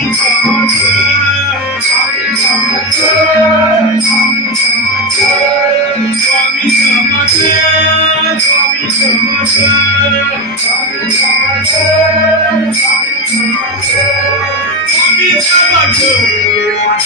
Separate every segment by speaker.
Speaker 1: Tell me to my turn. Tell me to my turn. Tell me to my turn. Tell me to my turn.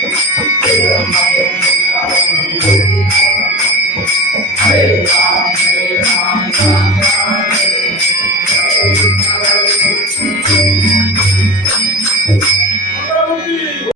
Speaker 1: I'm not going to